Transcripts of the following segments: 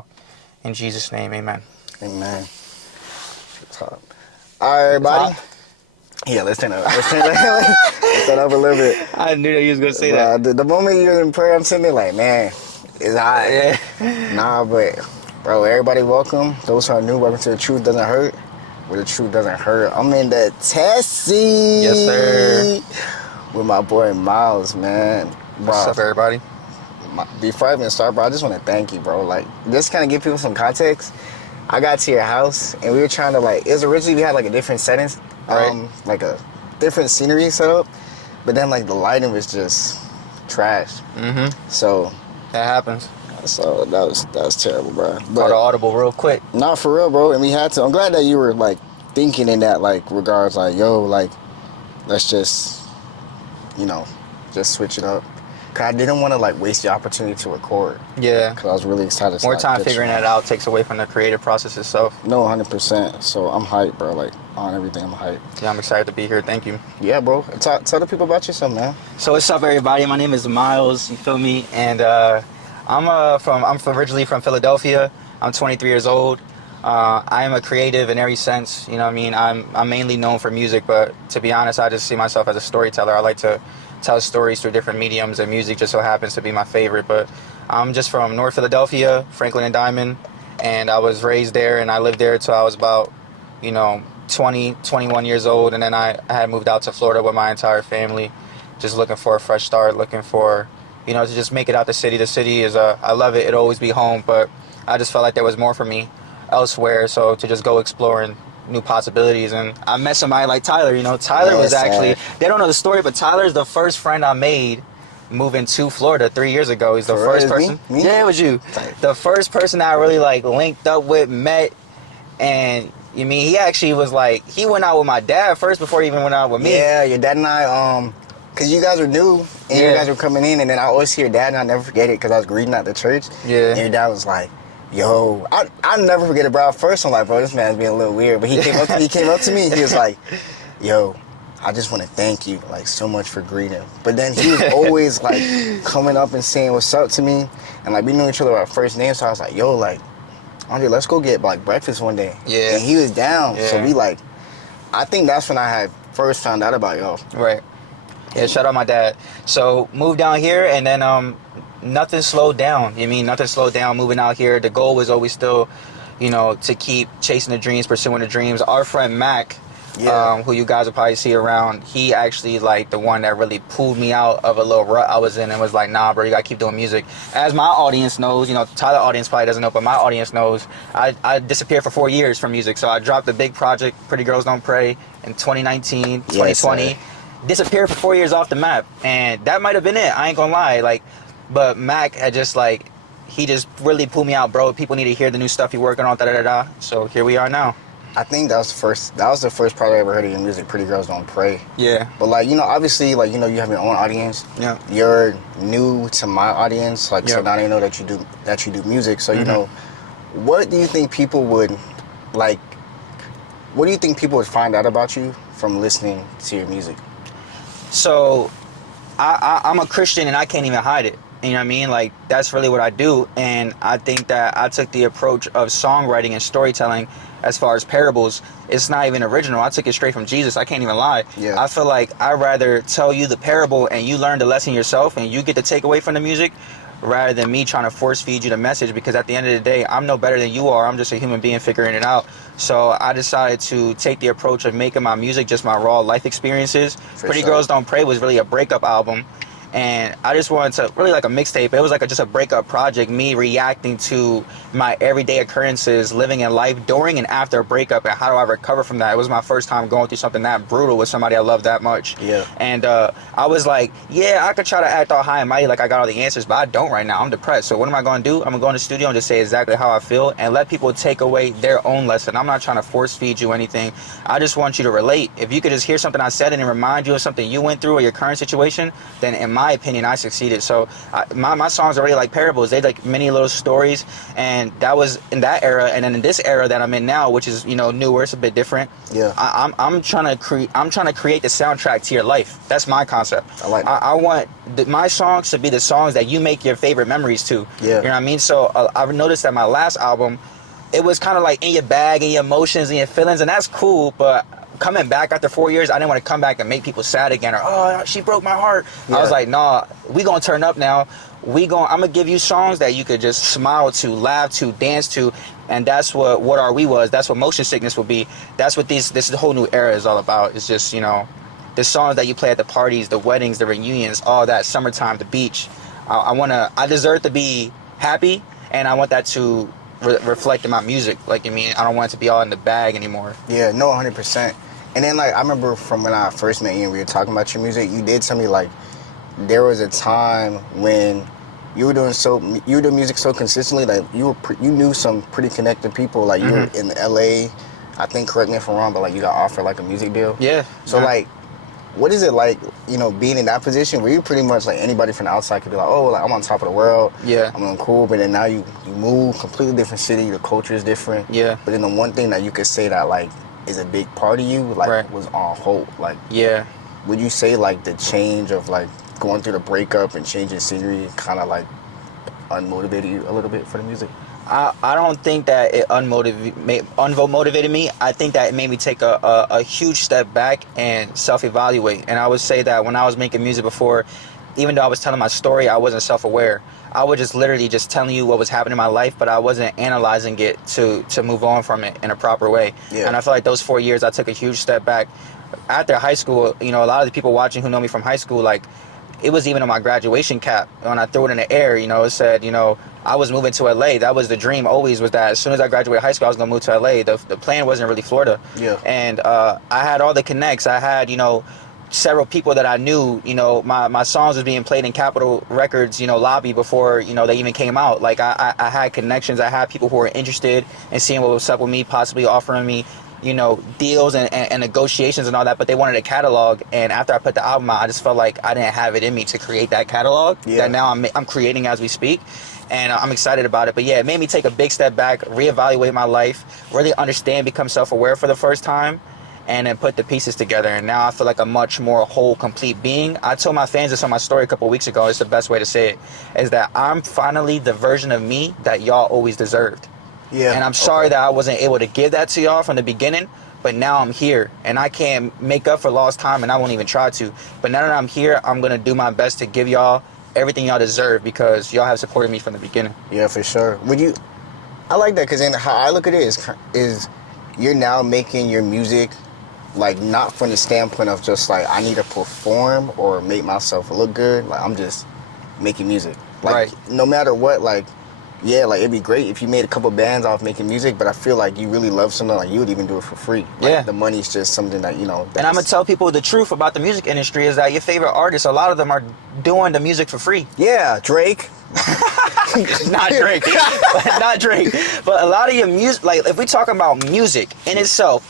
all. In Jesus' name, amen. Amen. All right, everybody. Yeah, let's turn up. Let's turn up a little bit. I knew that you was going to say Bro, that. the moment you was in prayer, I'm sitting there like, man, it's hot. Yeah. Nah, but, bro, everybody welcome. Those who are new, welcome to The Truth Doesn't Hurt. Where the truth doesn't hurt. I'm in the Tessie. Yes, sir. With my boy Myles, man. Bro, What's up, everybody? Before I even start, bro, I just want to thank you, bro. Like, just kind of give people some context. I got to your house, and we were trying to, like, it was originally we had, like, a different settings. Right. Like, a different scenery set up. But then, like, the lighting was just trash. Mm-hmm. So. That happens. So, that was terrible, bro. Called an audible real quick. Not for real, bro. And we had to. I'm glad that you were, like, thinking in that, like, regards, like, yo, like, let's just, you know, just switch it up. Cause I didn't want to, like, waste the opportunity to record. Yeah. Cause I was really excited to More time figuring that out takes away from the creative process itself. No, 100%. So I'm hyped, bro. Like, on everything, I'm hyped. Yeah, I'm excited to be here. Thank you. Yeah, bro. Tell the people about yourself, man. So what's up, everybody? My name is Myles. You feel me? And I'm originally from Philadelphia. I'm 23 years old. I am a creative in every sense. You know what I mean? I'm mainly known for music, but to be honest, I just see myself as a storyteller. I like to tell stories through different mediums, and music just so happens to be my favorite. But I'm just from North Philadelphia, Franklin and Diamond, and I was raised there, and I lived there till I was about, 20, 21 years old, and then I had moved out to Florida with my entire family, just looking for a fresh start, looking for, to just make it out the city. The city is, I love it. It'll always be home, but I just felt like there was more for me elsewhere, so to just go exploring new possibilities. And I met somebody like Tyler. Tyler was actually, they don't know the story, but Tyler's the first friend I made moving to Florida 3 years ago. He's the first person. Me? Yeah, it was you. The first person I really like linked up with, met, and he actually was like, he went out with my dad first before he even went out with me. Yeah, your dad and I, because you guys were new, and you guys were coming in, and then I always hear dad, and I'll never forget it, because I was greeting at the church. Yeah. And your dad was like, yo, I'll never forget it, bro. At first, I'm like, bro, this man's being a little weird. But he came up to me, he was like, yo, I just want to thank you, like, so much for greeting. But then he was always, like, coming up and saying what's up to me. And, like, we knew each other by first name, so I was like, yo, like, Andre, let's go get, like, breakfast one day. Yeah. And he was down. Yeah. So we, like, I think that's when I had first found out about y'all. Right. Yeah, shout out my dad. So, moved down here, and then, nothing slowed down. Nothing slowed down moving out here. The goal was always still, to keep chasing the dreams, pursuing the dreams. Our friend Mac, who you guys will probably see around, he actually, like, the one that really pulled me out of a little rut I was in and was like, nah, bro, you gotta keep doing music. As my audience knows, Tyler audience probably doesn't know, but my audience knows, I disappeared for 4 years from music. So I dropped a big project, Pretty Girls Don't Pray, in 2019, 2020. Yes, disappeared for 4 years off the map. And that might have been it. I ain't gonna lie. Like, but Mac had just, like, he just really pulled me out, bro. People need to hear the new stuff you're working on, da-da-da-da. So here we are now. I think that was the first part I ever heard of your music, Pretty Girls Don't Pray. Yeah. But, like, obviously, like, you have your own audience. Yeah. You're new to my audience. Like, Yeah. so now they know that you do music. So, what do you think people would, like, what do you think people would find out about you from listening to your music? So, I'm a Christian and I can't even hide it. You know what I mean? Like, that's really what I do. And I think that I took the approach of songwriting and storytelling as far as parables. It's not even original. I took it straight from Jesus. I can't even lie. Yeah. I feel like I'd rather tell you the parable and you learn the lesson yourself and you get to take away from the music rather than me trying to force feed you the message, because at the end of the day, I'm no better than you are. I'm just a human being figuring it out. So I decided to take the approach of making my music just my raw life experiences. Pretty Girls Don't Pray was really a breakup album. And I just wanted to, really like a mixtape. It was like just a breakup project, me reacting to my everyday occurrences, living in life during and after a breakup, and how do I recover from that. It was my first time going through something that brutal with somebody I love that much. Yeah. And I was like, yeah, I could try to act all high and mighty like I got all the answers, but I don't right now. I'm depressed. So what am I going to do? I'm going to go in the studio and just say exactly how I feel and let people take away their own lesson. I'm not trying to force feed you anything. I just want you to relate. If you could just hear something I said and it remind you of something you went through or your current situation, then in my my opinion, I succeeded. So my songs are really like parables. They like many little stories, and that was in that era. And then in this era that I'm in now, which is, you know, newer, it's a bit different. Yeah. I'm trying to create the soundtrack to your life. That's my concept. I like that. I want my songs to be the songs that you make your favorite memories to. Yeah. You know what I mean? So I've noticed that my last album, it was kind of like in your bag, in your emotions, and your feelings, and that's cool, but coming back after 4 years, I didn't want to come back and make people sad again, or, oh, she broke my heart. Yeah. I was like, nah, we gonna turn up now. I'm gonna give you songs that you could just smile to, laugh to, dance to, and that's what Are We was. That's what Motion Sickness will be. That's what this whole new era is all about. It's just, you know, the songs that you play at the parties, the weddings, the reunions, all that, summertime, the beach. I deserve to be happy, and I want that to reflect in my music. Like, I mean, I don't want it to be all in the bag anymore. Yeah, no, 100%. And then, like, I remember from when I first met you and we were talking about your music, you did tell me, like, there was a time when you were doing music so consistently, like, you knew some pretty connected people, like, you were in LA, I think, correct me if I'm wrong, but, like, you got offered, like, a music deal. Yeah. So, like, what is it like, you know, being in that position where you pretty much, like, anybody from the outside could be like, oh, like, I'm on top of the world. Yeah. I'm doing cool, but then now you move, completely different city, the culture is different. Yeah. But then the one thing that you could say that, like, is a big part of you, like, was on hold. Like, yeah. Would you say, like, the change of, like, going through the breakup and changing scenery kind of, like, unmotivated you a little bit for the music? I don't think that it unmotivated me. I think that it made me take a huge step back and self-evaluate. And I would say that when I was making music before, even though I was telling my story, I wasn't self-aware. I was just literally just telling you what was happening in my life, but I wasn't analyzing it to move on from it in a proper way. Yeah. And I feel like those 4 years, I took a huge step back. After high school, you know, a lot of the people watching who know me from high school, like, it was even on my graduation cap. When I threw it in the air, you know, it said, you know, I was moving to LA. That was the dream always, was that as soon as I graduated high school, I was going to move to LA. The plan wasn't really Florida. Yeah. And I had all the connects. I had, you know, several people that I knew. You know, my songs was being played in Capitol Records, you know, lobby before, you know, they even came out. Like, I had connections. I had people who were interested in seeing what was up with me, possibly offering me, you know, deals and negotiations and all that, but they wanted a catalog. And after I put the album out, I just felt like I didn't have it in me to create that catalog that now I'm creating as we speak. And I'm excited about it. But yeah, it made me take a big step back, reevaluate my life, really understand, become self-aware for the first time, and then put the pieces together. And now I feel like a much more whole, complete being. I told my fans this on my story a couple of weeks ago. It's the best way to say it, is that I'm finally the version of me that y'all always deserved. Yeah. And I'm sorry that I wasn't able to give that to y'all from the beginning, but now I'm here, and I can't make up for lost time, and I won't even try to. But now that I'm here, I'm going to do my best to give y'all everything y'all deserve, because y'all have supported me from the beginning. Yeah, for sure. I like that, because then how I look at it is you're now making your music, like, not from the standpoint of just, like, I need to perform or make myself look good. Like, I'm just making music. Like, no matter what, like, yeah, like, it'd be great if you made a couple bands off making music, but I feel like you really love something, like, you would even do it for free. Like, yeah. The money's just something that, you know. And I'm going to tell people the truth about the music industry is that your favorite artists, a lot of them are doing the music for free. Yeah, Drake. Not Drake. Not Drake. But a lot of your music, like, if we talking about music in itself,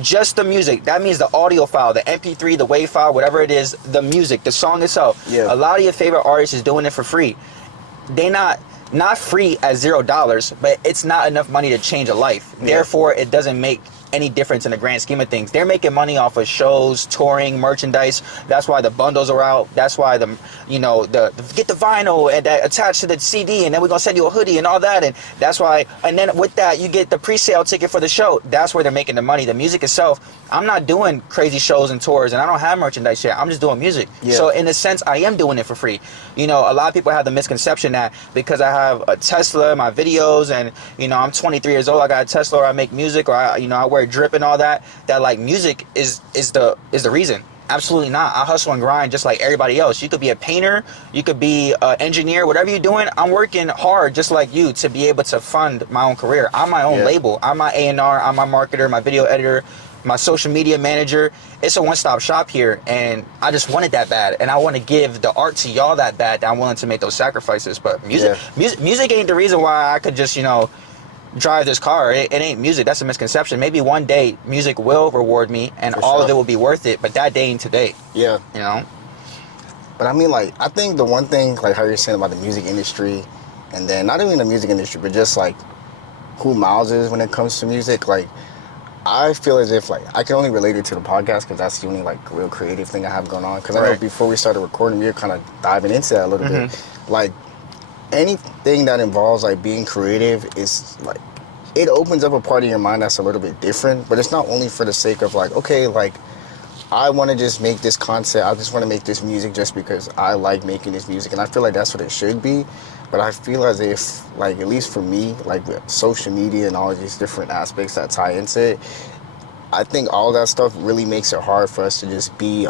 just the music, that means the audio file, the MP3, the WAV file, whatever it is, the music, the song itself. Yeah. A lot of your favorite artists is doing it for free. They not free at $0, but it's not enough money to change a life. Yeah. Therefore, it doesn't make any difference in the grand scheme of things. They're making money off of shows, touring, merchandise. That's why the bundles are out. That's why the get the vinyl and that attached to the CD, and then we're gonna send you a hoodie and all that. And that's why. And then with that, you get the pre-sale ticket for the show. That's where they're making the money. The music itself, I'm not doing crazy shows and tours, and I don't have merchandise yet. I'm just doing music. Yeah. So in a sense, I am doing it for free. You know, a lot of people have the misconception that because I have a Tesla, my videos, and you know, I'm 23 years old, I got a Tesla, or I make music, or I wear drip and all that like music is the reason. Absolutely not. I hustle and grind just like everybody else. You could be a painter, you could be an engineer, whatever you're doing. I'm working hard just like you to be able to fund my own career. I'm my own label. I'm my A&R, I'm my marketer, my video editor, my social media manager. It's a one-stop shop here, and I just want it that bad, and I want to give the art to y'all that bad that I'm willing to make those sacrifices. But music ain't the reason why I could just, you know, drive this car. It ain't music. That's a misconception. Maybe one day music will reward me and all of it will be worth it, but that day ain't today. Yeah. You know? But I mean, like, I think the one thing, like how you're saying about the music industry, and then not even the music industry, but just like who Myles is when it comes to music, like, I feel as if, like, I can only relate it to the podcast because that's the only, like, real creative thing I have going on. Because I know before we started recording, we were kind of diving into that a little bit. Like, anything that involves, like, being creative is, like, it opens up a part of your mind that's a little bit different. But it's not only for the sake of, like, okay, like, I want to just make this concept. I just want to make this music just because I like making this music. And I feel like that's what it should be. But I feel as if, like, at least for me, like with social media and all these different aspects that tie into it, I think all that stuff really makes it hard for us to just be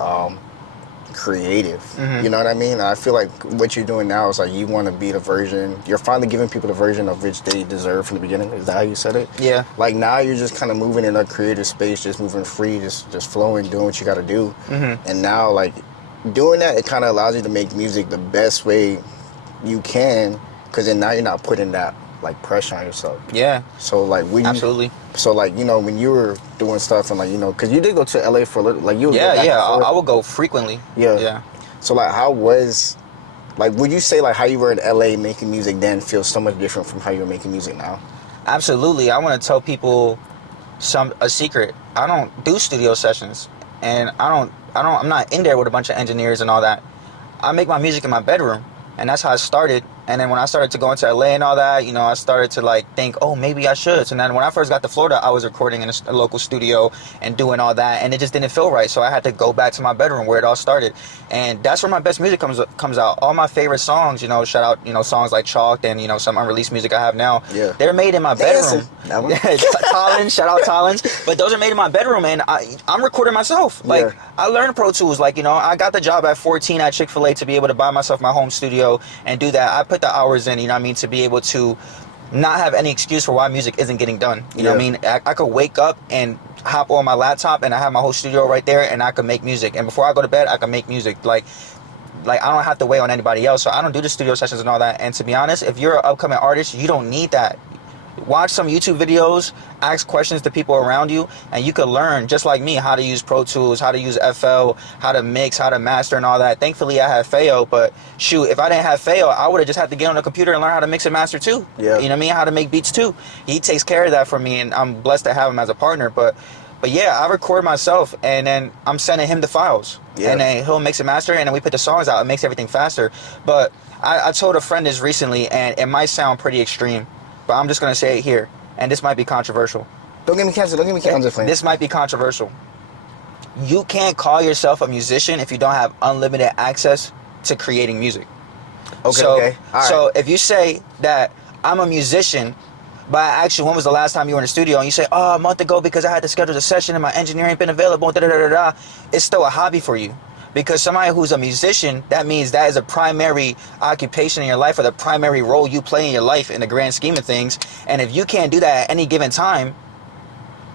creative. You know what I mean? I feel like what you're doing now is like you want to be the version, you're finally giving people the version of which they deserve from the beginning. Is that how you said it? Yeah. Like now you're just kind of moving in a creative space, just moving free, just flowing, doing what you got to do. And now, like, doing that, it kind of allows you to make music the best way you can, because then now you're not putting that, like, pressure on yourself. Yeah. So, like, when absolutely. So, like, you know, when you were doing stuff and, like, you know, because you did go to LA for a little, like, you would go back Yeah, and forth. I would go frequently. Yeah. So, like, how was, like, would you say, like, how you were in LA making music then feels so much different from how you're making music now? Absolutely. I want to tell people a secret. I don't do studio sessions, and I'm not in there with a bunch of engineers and all that. I make my music in my bedroom. And that's how it started. And then when I started to go into LA and all that, you know, I started to, like, think, oh, maybe I should. So then when I first got to Florida, I was recording in a local studio and doing all that, and it just didn't feel right. So I had to go back to my bedroom where it all started. And that's where my best music comes out. All my favorite songs, you know, shout out, you know, songs like Chalked and, you know, some unreleased music I have now. Yeah. They're made in my bedroom. Tollins, shout out Tollins. But those are made in my bedroom, and I'm recording myself. Like, I learned Pro Tools. Like, you know, I got the job at 14 at Chick-fil-A to be able to buy myself my home studio and do that. I put the hours in, you know what I mean, to be able to not have any excuse for why music isn't getting done. You know what I mean? I could wake up and hop on my laptop and I have my whole studio right there and I could make music. And before I go to bed, I can make music. Like I don't have to wait on anybody else. So I don't do the studio sessions and all that. And to be honest, if you're an upcoming artist, you don't need that. Watch some YouTube videos, ask questions to people around you, and you could learn, just like me, how to use Pro Tools, how to use FL, how to mix, how to master and all that. Thankfully, I have Feo, but shoot, if I didn't have Feo, I would have just had to get on the computer and learn how to mix and master too. Yeah. You know what I mean? How to make beats too. He takes care of that for me, and I'm blessed to have him as a partner. But yeah, I record myself, and then I'm sending him the files. And then he'll mix and master, and then we put the songs out. It makes everything faster. But I told a friend this recently, and it might sound pretty extreme, but I'm just going to say it here, and this might be controversial. Don't get me canceled. I'm just playing. This might be controversial. You can't call yourself a musician if you don't have unlimited access to creating music. Okay, All right. So if you say that I'm a musician, but actually, when was the last time you were in the studio? And you say, oh, a month ago because I had to schedule a session and my engineer ain't been available, da-da-da-da-da. It's still a hobby for you. Because somebody who's a musician, that means that is a primary occupation in your life or the primary role you play in your life in the grand scheme of things. And if you can't do that at any given time,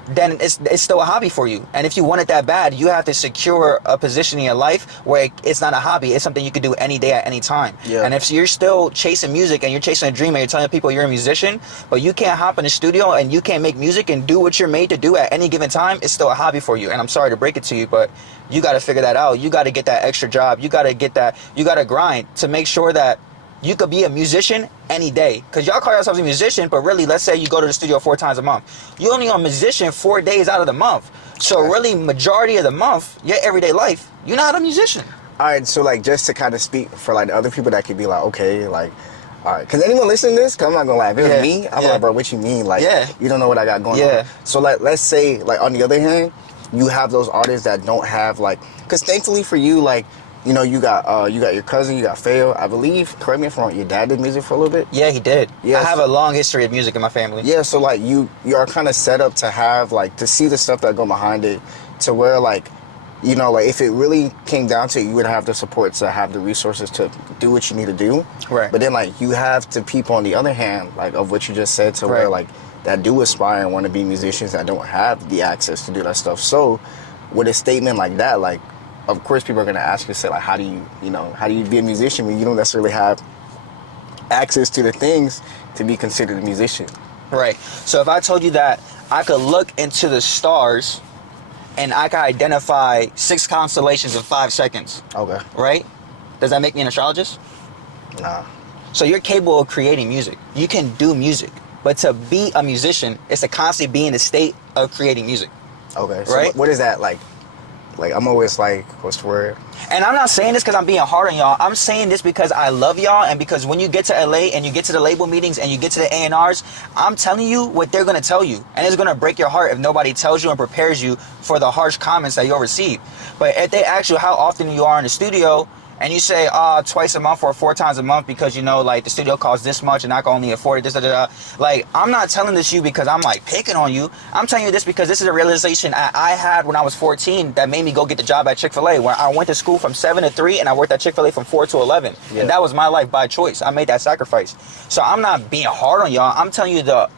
then it's still a hobby for you. And if you want it that bad, you have to secure a position in your life where it's not a hobby. It's something you can do any day at any time. Yeah. And if you're still chasing music and you're chasing a dream and you're telling people you're a musician, but you can't hop in the studio and you can't make music and do what you're made to do at any given time, it's still a hobby for you. And I'm sorry to break it to you, but you got to figure that out. You got to get that extra job. You got to get that. You got to grind to make sure that you could be a musician any day. Because y'all call yourselves a musician, but really, let's say you go to the studio 4 times a month. You're only a musician 4 days out of the month. So really, majority of the month, your everyday life, you're not a musician. All right, so, like, just to kind of speak for, like, the other people that could be like, okay, like, all right, because anyone listening to this, because I'm not going to lie, if it was me, I'm like, bro, what you mean? Like, you don't know what I got going on. So, like, let's say, like, on the other hand, you have those artists that don't have, like, because thankfully for you, like, you know, you got your cousin, you got Feo. I believe, correct me if I'm wrong, your dad did music for a little bit? Yeah, he did. Yeah, I have a long history of music in my family. Yeah, so, like, you are kind of set up to have, like, to see the stuff that go behind it, to where, like, you know, like, if it really came down to it, you would have the support to have the resources to do what you need to do. Right. But then, like, you have the people on the other hand, like, of what you just said, to where, like, that do aspire and want to be musicians that don't have the access to do that stuff. So, with a statement like that, like, of course, people are going to ask you, say, like, how do you be a musician when you don't necessarily have access to the things to be considered a musician? Right. So if I told you that I could look into the stars and I could identify 6 constellations in 5 seconds. Okay. Right? Does that make me an astrologist? Nah. So you're capable of creating music. You can do music. But to be a musician is to constantly be in the state of creating music. Okay. So Right? what is that like? Like, I'm always like, what's the word? And I'm not saying this because I'm being hard on y'all. I'm saying this because I love y'all, and because when you get to LA and you get to the label meetings and you get to the A&Rs, I'm telling you what they're going to tell you. And it's going to break your heart if nobody tells you and prepares you for the harsh comments that you'll receive. But if they ask you how often you are in the studio, and you say, twice a month or 4 times a month because, you know, like, the studio costs this much and I can only afford it, this, da, da, da. Like, I'm not telling this to you because I'm, like, picking on you. I'm telling you this because this is a realization I had when I was 14 that made me go get the job at Chick-fil-A, where I went to school from 7 to 3 and I worked at Chick-fil-A from 4 to 11. Yeah. And that was my life by choice. I made that sacrifice. So I'm not being hard on y'all. I'm telling you the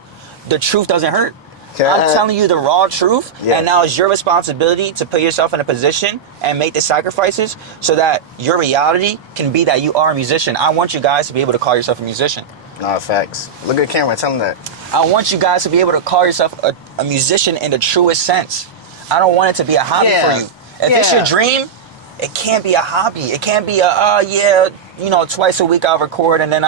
truth doesn't hurt. I'm telling you the raw truth, and now it's your responsibility to put yourself in a position and make the sacrifices so that your reality can be that you are a musician. I want you guys to be able to call yourself a musician. Nah, facts. Look at the camera, tell them that. I want you guys to be able to call yourself a musician in the truest sense. I don't want it to be a hobby for you. If it's your dream, it can't be a hobby. It can't be twice a week I'll record and then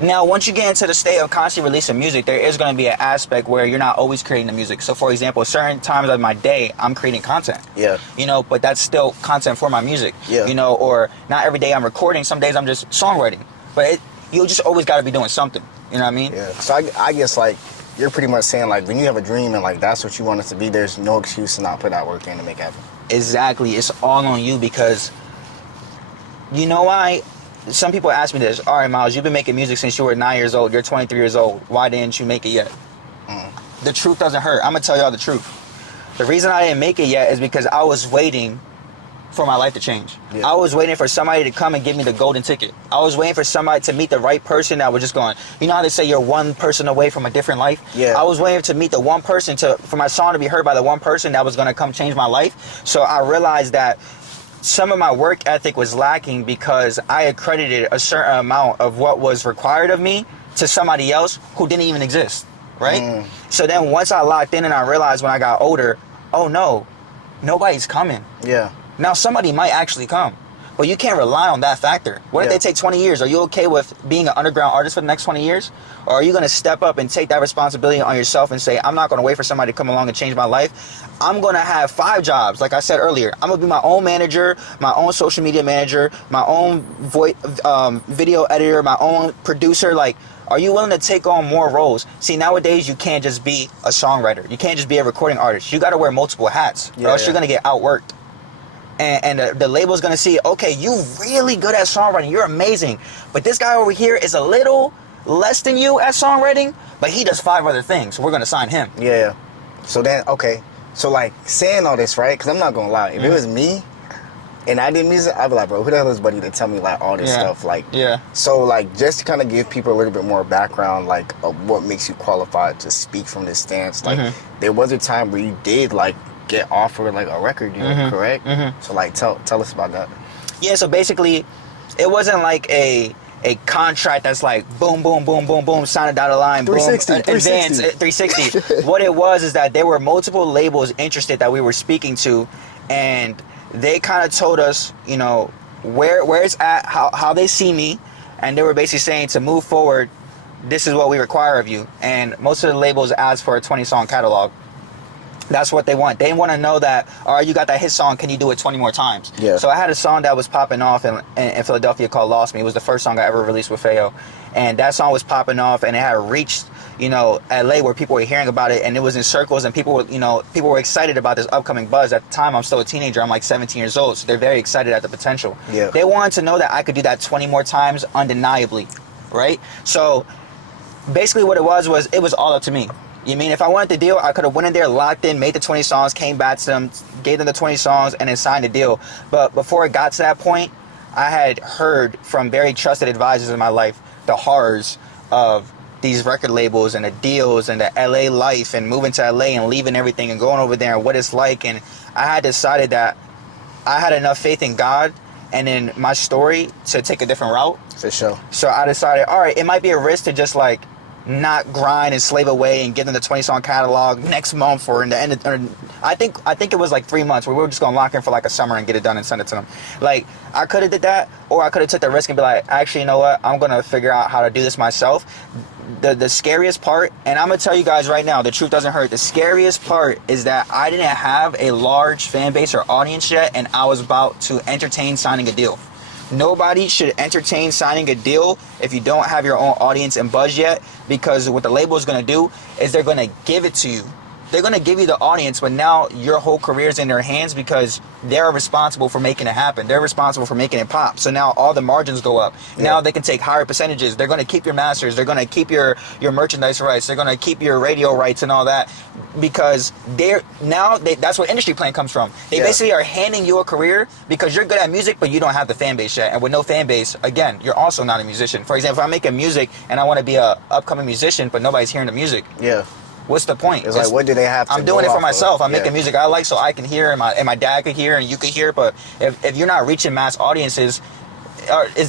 Now, once you get into the state of constantly releasing music, there is going to be an aspect where you're not always creating the music. So, for example, certain times of my day, I'm creating content. Yeah. But that's still content for my music. Yeah. Or not every day I'm recording. Some days I'm just songwriting. But you just always got to be doing something. You know what I mean? Yeah. So I guess, like, you're pretty much saying, like, when you have a dream and, like, that's what you want it to be, there's no excuse to not put that work in to make it happen. Exactly. It's all on you because, you know why? Some people ask me this, all right, Myles, you've been making music since you were 9 years old. You're 23 years old. Why didn't you make it yet? The truth doesn't hurt. I'm going to tell y'all the truth. The reason I didn't make it yet is because I was waiting for my life to change. Yeah. I was waiting for somebody to come and give me the golden ticket. I was waiting for somebody to meet the right person that was just going, you know how they say you're one person away from a different life? Yeah. I was waiting to meet the one person, for my song to be heard by the one person that was going to come change my life. So I realized that some of my work ethic was lacking because I accredited a certain amount of what was required of me to somebody else who didn't even exist, right? So then once I locked in and I realized when I got older, oh no, nobody's coming. Yeah. Now somebody might actually come, but you can't rely on that factor. What if they take 20 years? Are you okay with being an underground artist for the next 20 years? Or are you going to step up and take that responsibility on yourself and say, I'm not going to wait for somebody to come along and change my life. I'm going to have 5 jobs. Like I said earlier, I'm going to be my own manager, my own social media manager, my own video editor, my own producer. Like, are you willing to take on more roles? See, nowadays you can't just be a songwriter. You can't just be a recording artist. You got to wear multiple hats or else you're going to get outworked. And the label's going to see, okay, you really good at songwriting. You're amazing. But this guy over here is a little less than you at songwriting, but he does 5 other things. So we're going to sign him. Yeah. So then, okay. So, like, saying all this, right? Because I'm not going to lie. If it was me and I did music, I'd be like, bro, who the hell is buddy to tell me, like, all this stuff? Like, So, like, just to kind of give people a little bit more background, like, of what makes you qualified to speak from this stance. Like, there was a time where you did, like, get offered, like, a record deal, correct? So, like, tell us about that. Yeah, so basically, it wasn't like a contract that's like boom, boom, boom, boom, boom, sign a dotted line, 360, boom, advance, 360. What it was is that there were multiple labels interested that we were speaking to, and they kind of told us, you know, where it's at, how they see me, and they were basically saying to move forward, this is what we require of you. And most of the labels ask for a 20-song catalog. That's what they want. They want to know that, all right, you got that hit song, can you do it 20 more times? Yeah. So I had a song that was popping off in Philadelphia called Lost Me. It was the first song I ever released with Feo. And that song was popping off, and it had reached, you know, LA where people were hearing about it, and it was in circles, and people were excited about this upcoming buzz. At the time, I'm still a teenager. I'm like 17 years old, so they're very excited at the potential. Yeah. They wanted to know that I could do that 20 more times undeniably, right? So basically what it was it was all up to me. You mean if I wanted the deal, I could have went in there, locked in, made the 20 songs, came back to them, gave them the 20 songs, and then signed the deal. But before it got to that point, I had heard from very trusted advisors in my life the horrors of these record labels and the deals and the LA life and moving to LA and leaving everything and going over there and what it's like. And I had decided that I had enough faith in God and in my story to take a different route. For sure. So I decided, all right, it might be a risk to just like not grind and slave away and give them the 20-song catalog next month or in the end of, or I think it was like 3 months where we were just gonna lock in for like a summer and get it done and send it to them. Like, I could have did that, or I could have took the risk and be like, actually, you know what, I'm gonna figure out how to do this myself. The scariest part, and I'm gonna tell you guys right now, the truth doesn't hurt, the scariest part is that I didn't have a large fan base or audience yet, and I was about to entertain signing a deal. Nobody should entertain signing a deal if you don't have your own audience and buzz yet, because what the label is going to do is they're going to give it to you. They're going to give you the audience, but now your whole career is in their hands because they're responsible for making it happen. They're responsible for making it pop. So now all the margins go up. Yeah. Now they can take higher percentages. They're going to keep your masters. They're going to keep your merchandise rights. They're going to keep your radio rights and all that, because that's where industry plan comes from. They basically are handing you a career because you're good at music, but you don't have the fan base yet. And with no fan base, again, you're also not a musician. For example, if I'm making music and I want to be a upcoming musician, but nobody's hearing the music. Yeah. What's the point? It's like, what do they have to I'm doing it for myself. I'm making music I like so I can hear, and my dad could hear and you could hear. But if you're not reaching mass audiences,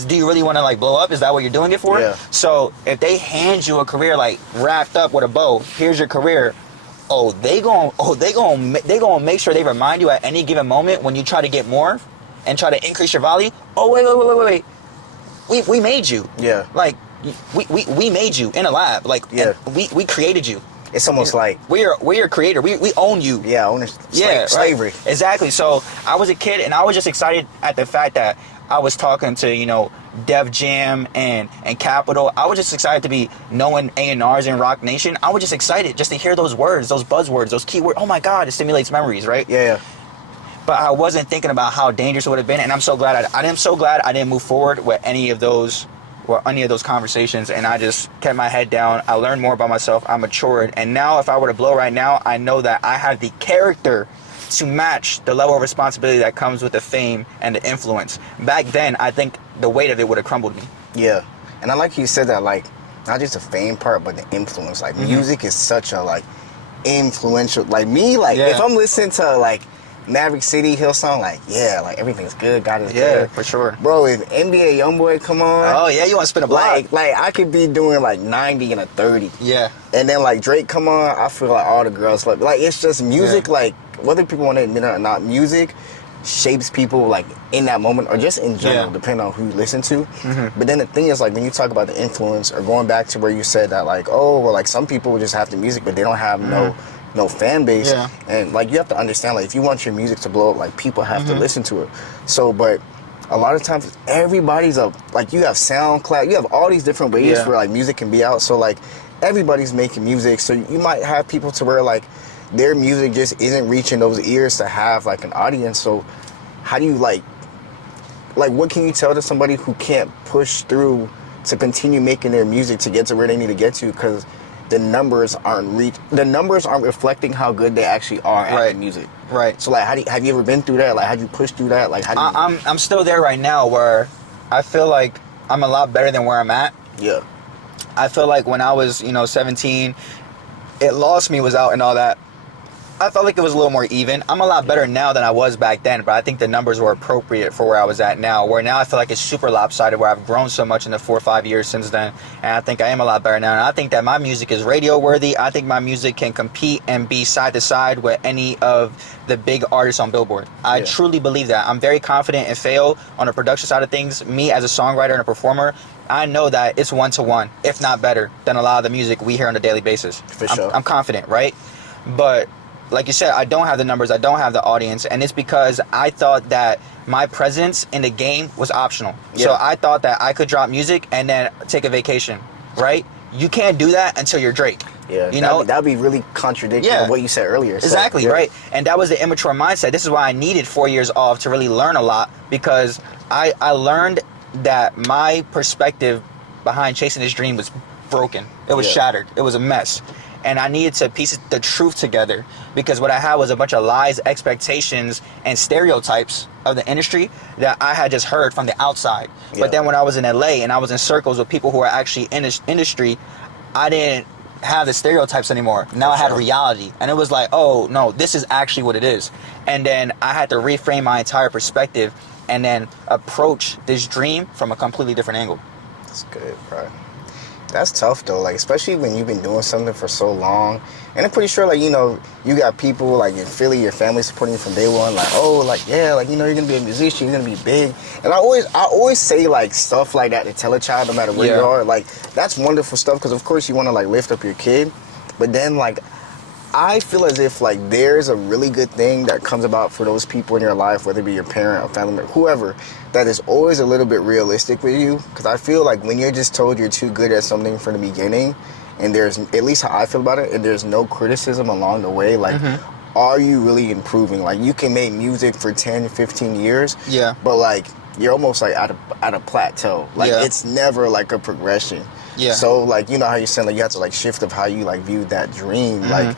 do you really want to like blow up? Is that what you're doing it for? Yeah. So if they hand you a career like wrapped up with a bow, here's your career. They gonna make sure they remind you at any given moment when you try to get more and try to increase your value. Wait. We made you. Yeah. Like we made you in a lab. Like, yeah. We created you. It's almost like we're your creator. We own you. Yeah, slavery. Right? Exactly. So I was a kid, and I was just excited at the fact that I was talking to Def Jam and Capital. I was just excited to be knowing A&Rs in Rock Nation. I was just excited just to hear those words, those buzzwords, those keywords. Oh my God, it stimulates memories, right? Yeah. But I wasn't thinking about how dangerous it would have been, and I'm so glad I didn't move forward with any of those conversations, and I just kept my head down. I learned more about myself. I matured, and now if I were to blow right now, I know that I have the character to match the level of responsibility that comes with the fame and the influence. Back then, I think the weight of it would have crumbled me. Yeah, and I like you said that, like, not just the fame part, but the influence. Like, music is such a, like, influential. Like, me, like, if I'm listening to, like, Maverick City, Hillsong, like, yeah, like, everything's good, God is good. Yeah, for sure. Bro, if NBA Youngboy come on. Oh, yeah, you want to spin a block. Like, I could be doing, like, 90 and a 30. Yeah. And then, like, Drake come on, I feel like all the girls, like, it's just music, like, whether people want to admit it or not, music shapes people, like, in that moment, or just in general, depending on who you listen to. But then the thing is, like, when you talk about the influence, or going back to where you said that, like, like, some people just have the music, but they don't have no fan base. Yeah. And, like, you have to understand, like, if you want your music to blow up, like, people have to listen to it. So, but a lot of times, everybody's like, you have SoundCloud, you have all these different ways where, like, music can be out. So, like, everybody's making music. So you might have people to where, like, their music just isn't reaching those ears to have, like, an audience. So how do you, like, what can you tell to somebody who can't push through to continue making their music to get to where they need to get to, because the numbers aren't reflecting how good they actually are at the music. Right. So, like, have you ever been through that? Like, how do you push through that? Like, how do you... I'm still there right now, where I feel like I'm a lot better than where I'm at. Yeah. I feel like when I was 17, It Lost Me was out and all that. I felt like it was a little more even. I'm a lot better now than I was back then, but I think the numbers were appropriate for where I was at now. Where now I feel like it's super lopsided, where I've grown so much in the 4 or 5 years since then, and I think I am a lot better now. And I think that my music is radio worthy. I think my music can compete and be side to side with any of the big artists on Billboard. I truly believe that. I'm very confident in Fail on the production side of things. Me as a songwriter and a performer, I know that it's 1-to-1, if not better, than a lot of the music we hear on a daily basis. For sure. I'm confident, right? But like you said, I don't have the numbers, I don't have the audience, and it's because I thought that my presence in the game was optional. Yeah. So I thought that I could drop music and then take a vacation, right? You can't do that until you're Drake. Yeah, that'd be really contradicting to what you said earlier. So, exactly, right? And that was the immature mindset. This is why I needed 4 years off to really learn a lot, because I learned that my perspective behind chasing this dream was broken. It was shattered. It was a mess. And I needed to piece the truth together, because what I had was a bunch of lies, expectations, and stereotypes of the industry that I had just heard from the outside. Yeah. But then when I was in LA and I was in circles with people who were actually in this industry, I didn't have the stereotypes anymore. Now I had reality. And it was like, oh, no, this is actually what it is. And then I had to reframe my entire perspective and then approach this dream from a completely different angle. That's good, bro. That's tough though, like especially when you've been doing something for so long. And I'm pretty sure like, you know, you got people like in Philly, your family supporting you from day one, like, oh, like yeah, like you know, you're gonna be a musician, you're gonna be big. And I always say like stuff like that to tell a child no matter where you are. Like that's wonderful stuff because of course you wanna like lift up your kid. But then like I feel as if like there's a really good thing that comes about for those people in your life, whether it be your parent or family member, whoever, that is always a little bit realistic with you. Because I feel like when you're just told you're too good at something from the beginning, and there's, at least how I feel about it, and there's no criticism along the way, like, are you really improving? Like, you can make music for 10, 15 years, but like, you're almost like at a plateau. Like, it's never like a progression. So like, you know how you're saying like you have to like shift of how you like view that dream. Like,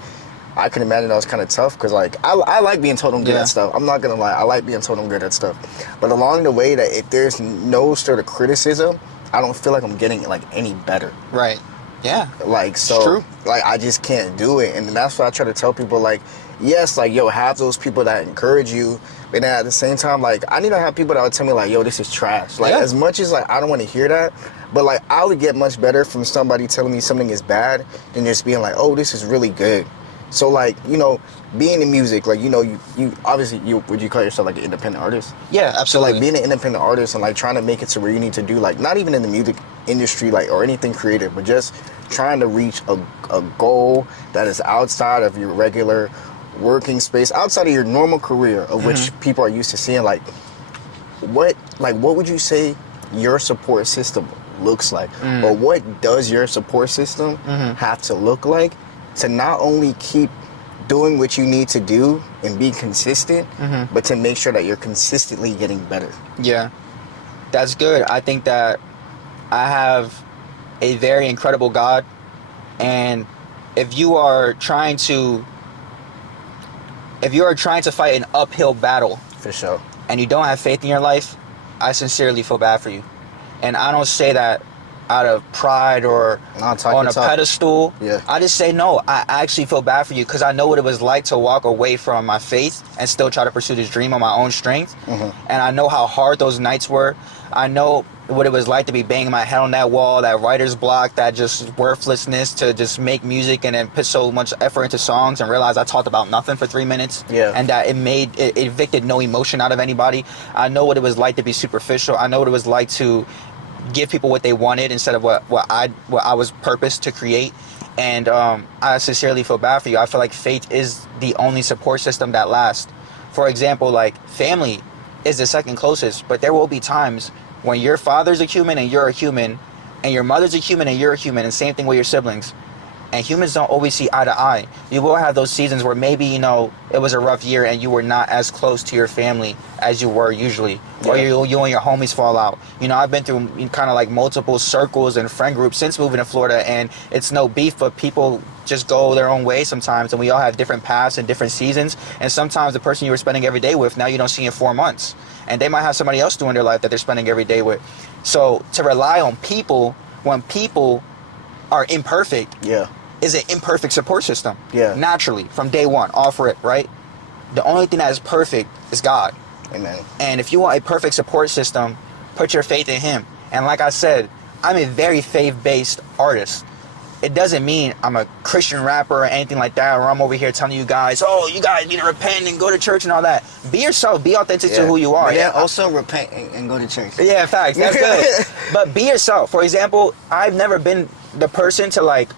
I can imagine that was kind of tough because, like, I like being told I'm good at stuff. I'm not going to lie. I like being told I'm good at stuff. But along the way, that if there's no sort of criticism, I don't feel like I'm getting, like, any better. Right. Yeah. Like, so, true. like, I just can't do it. And that's why I try to tell people, like, yes, like, yo, have those people that encourage you. But then at the same time, like, I need to have people that would tell me, like, yo, this is trash. Like, as much as, like, I don't want to hear that, but, like, I would get much better from somebody telling me something is bad than just being like, oh, this is really good. So, like, you know, being in music, like, you know, you obviously, would you call yourself, like, an independent artist? Yeah, absolutely. So, like, being an independent artist and, like, trying to make it to where you need to do, like, not even in the music industry, like, or anything creative, but just trying to reach a goal that is outside of your regular working space, outside of your normal career, of which people are used to seeing, like, what would you say your support system looks like? Or what does your support system have to look like to not only keep doing what you need to do and be consistent, but to make sure that you're consistently getting better? Yeah, that's good. I think that I have a very incredible God, and if you are trying to fight an uphill battle, For sure. and you don't have faith in your life, I sincerely feel bad for you. And I don't say that out of pride or on a pedestal. I just say, no, I actually feel bad for you because I know what it was like to walk away from my faith and still try to pursue this dream on my own strength. And I know how hard those nights were. I know what it was like to be banging my head on that wall, that writer's block, that just worthlessness to just make music and then put so much effort into songs and realize I talked about nothing for 3 minutes. And that it evicted no emotion out of anybody. I know what it was like to be superficial. I know what it was like to give people what they wanted instead of what I was purposed to create. And I sincerely feel bad for you. I feel like faith is the only support system that lasts. For example, like, family is the second closest, but there will be times when your father's a human and you're a human, and your mother's a human and you're a human, and same thing with your siblings. And humans don't always see eye to eye. You will have those seasons where maybe, you know, it was a rough year and you were not as close to your family as you were usually. Or you and your homies fall out. You know, I've been through kind of like multiple circles and friend groups since moving to Florida, and it's no beef, but people just go their own way sometimes, and we all have different paths and different seasons. And sometimes the person you were spending every day with, now you don't see in 4 months. And they might have somebody else doing their life that they're spending every day with. So to rely on people when people are imperfect is an imperfect support system. Naturally, from day one, offer it, right? The only thing that is perfect is God. Amen. And if you want a perfect support system, put your faith in Him. And like I said, I'm a very faith-based artist. It doesn't mean I'm a Christian rapper or anything like that, or I'm over here telling you guys, oh, you guys need to repent and go to church and all that. Be yourself. Be authentic to who you are. But also repent and go to church. Yeah, facts. That's good. But be yourself. For example, I've never been the person to, like,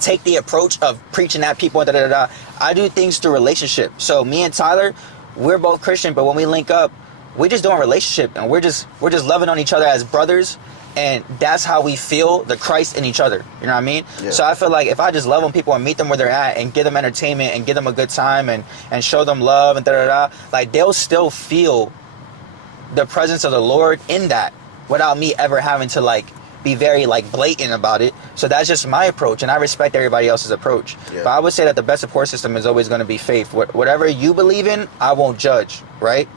take the approach of preaching at people. I do things through relationship. So me and Tyler, we're both Christian, but when we link up, we're just doing relationship, and we're just loving on each other as brothers. And that's how we feel the Christ in each other. You know what I mean? So I feel like if I just love on people and meet them where they're at and give them entertainment and give them a good time and show them love and like, they'll still feel the presence of the Lord in that without me ever having to, like, be very, like, blatant about it. So that's just my approach, and I respect everybody else's approach. But I would say that the best support system is always going to be faith. Whatever you believe in, I won't judge, right?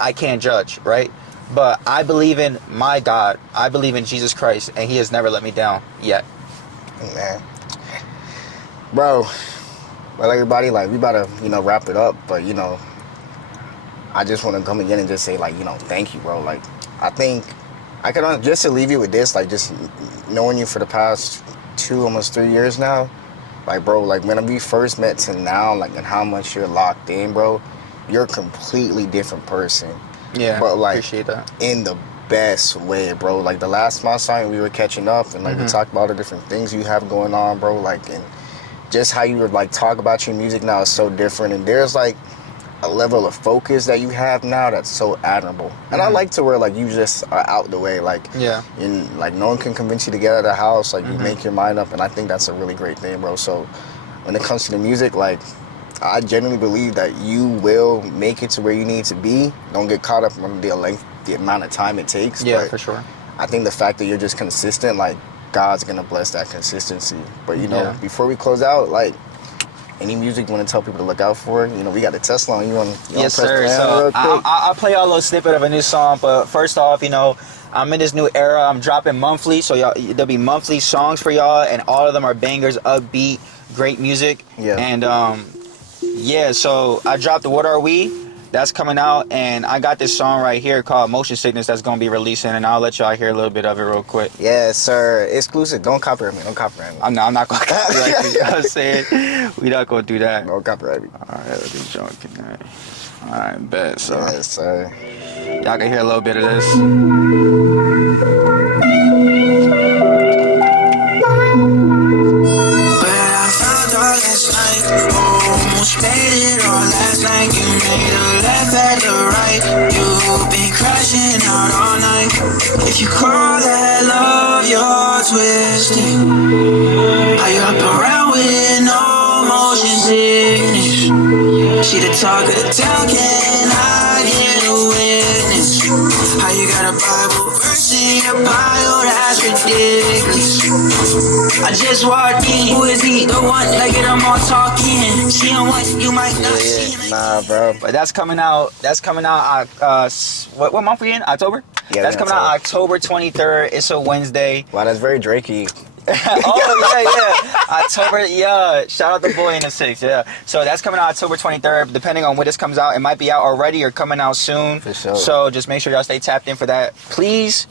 I can't judge, right? But I believe in my God. I believe in Jesus Christ, and He has never let me down yet. Man. Bro, well, everybody, like, we about to, you know, wrap it up, but, you know, I just want to come again and just say, like, you know, thank you, bro. Like, I think I could just to leave you with this, like just knowing you for the past 2, almost 3 years now, like bro, like when we first met to now, like and how much you're locked in, bro, you're a completely different person. Yeah, but like appreciate that. In the best way, bro. Like the last month time we were catching up and like we talked about all the different things you have going on, bro. Like and just how you would like talk about your music now is so different, and there's like a level of focus that you have now that's so admirable. And I like to where like you just are out the way, like and like no one can convince you to get out of the house, like you make your mind up, and I think that's a really great thing, bro. So when it comes to the music, like I genuinely believe that you will make it to where you need to be. Don't get caught up on the amount of time it takes. Yeah, but for sure. I think the fact that you're just consistent, like God's gonna bless that consistency. But you know, before we close out, like any music you want to tell people to look out for? You know, we got the Tesla on. You want to yes, sir. So I'll play y'all a little snippet of a new song. But first off, you know, I'm in this new era. I'm dropping monthly, so y'all, there'll be monthly songs for y'all, and all of them are bangers, upbeat, great music. Yeah. And yeah, so I dropped the What Are We? That's coming out, and I got this song right here called Motion Sickness that's going to be releasing, and I'll let y'all hear a little bit of it real quick. Yes, sir. Exclusive. Don't copyright me. Don't copyright me. I'm not going to copyright you. You know what I'm saying? We not going to do that. Don't copyright me. All right, let's be joking. All right, bet. So, yes, sir. Y'all can hear a little bit of this. Almost made it all last night. You made a left at the right. You've been crashing out all night. If you call that love, you're twisting. How you up around with no motion sickness? She the talk of the town, can I get a witness? How you got a Bible verse in your bio? That's ridiculous. I just walked in. Who is he? The one that get them all talking. She on what you might not see. Nah, bro. But that's coming out. What month we in? October? Yeah, that's coming out October 23rd. It's a Wednesday. Wow, that's very Drakey. Oh, yeah. October, yeah. Shout out the boy in the 6th, yeah. So that's coming out October 23rd. Depending on when this comes out, it might be out already or coming out soon. For sure. So just make sure y'all stay tapped in for that. Please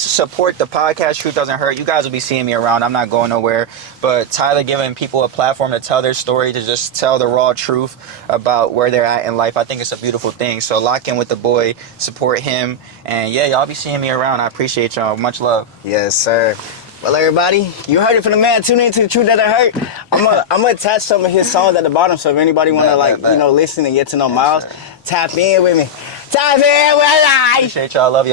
support the podcast, Truth Doesn't Hurt. You guys will be seeing me around. I'm not going nowhere. But Tyler giving people a platform to tell their story, to just tell the raw truth about where they're at in life. I think it's a beautiful thing. So lock in with the boy, support him. And yeah, y'all be seeing me around. I appreciate y'all. Much love. Yes, sir. Well, everybody, you heard it from the man. Tune in to The Truth Doesn't Hurt. I'm gonna attach some of his songs at the bottom, so if anybody want to listen and get to know Myles, tap in with me. Tap in with me. Appreciate y'all. Love y'all.